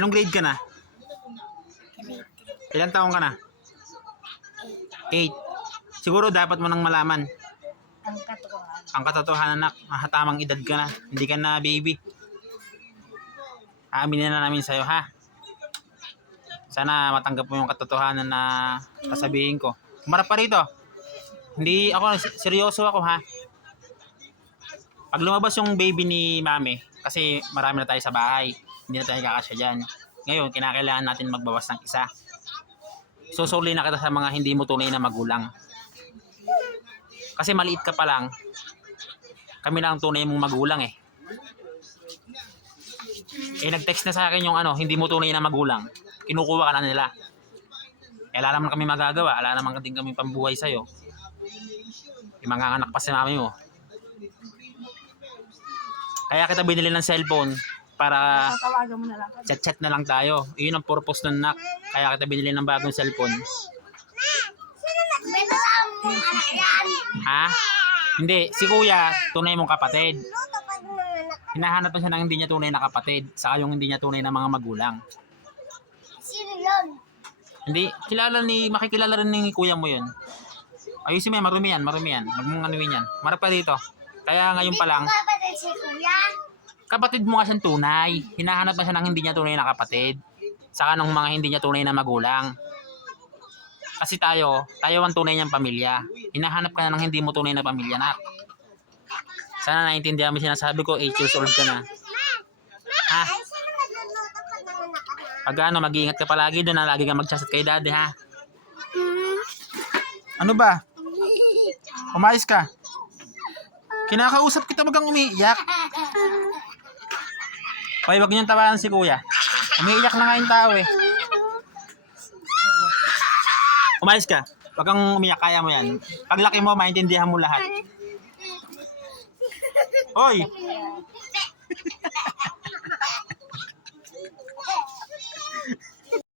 Anong grade ka na? Ilang taong ka na? 8. Siguro dapat mo nang malaman Ang katotohanan. ang katotohanan na tamang edad ka na. Hindi ka na baby. Aaminin na namin sa'yo, ha? Sana matanggap mo yung katotohanan na sasabihin ko. Kumarap pa rito. Hindi ako, seryoso ako, ha? Pag lumabas yung baby ni mami, kasi marami na tayo sa bahay, hindi na tayo kakasya dyan. Ngayon, kinakailangan natin magbawas ng isa. Susuli na kita sa mga hindi mo tunay na magulang. Kasi maliit ka pa lang, kami lang ang tunay mong magulang eh. Nag-text na sa akin yung hindi mo tunay na magulang. Kinukuha ka na nila. Wala naman kami magagawa, wala naman din kami pambuhay sa'yo. Yung mga anak pa si mami mo. Kaya kita binili ng cellphone para Tatawagan mo na lang. chat-chat na lang tayo. Iyon ang purpose ng nak. Kaya kita binili ng bagong cellphone. Ha? Hindi. Si kuya, tunay mong kapatid. Hinahanap na siya ng hindi niya tunay na kapatid. Saka yung hindi niya tunay na mga magulang. Sino yun? Hindi. Makikilala rin ni kuya mo yun. Ayusin mo yan. Marumi yan. Huwag mong anuin yan. Marap pa dito. Kaya ngayon pa lang, Kapatid si kuya. kapatid mo nga siyang tunay. Hinahanap na siya ng hindi niya tunay na kapatid. Saka ng mga hindi niya tunay na magulang. Kasi tayo ang tunay niyang pamilya. Hinahanap ka na ng hindi mo tunay na pamilya, nak. Sana naiintindihan mo sinasabi ko, 8 years old ka na. Ha? Pag mag-iingat ka palagi doon, lagi kang mag-chat kay daddy, ha? Ano ba? Umayos ka? Kinakausap kita, wag kang umiiyak. Hoy, wag niyong tawanan si kuya. Umiiyak na nga yung tao eh. Umayos ka. Wag kang umiyak, kaya mo yan. Paglaki mo, maintindihan mo lahat. Hoy!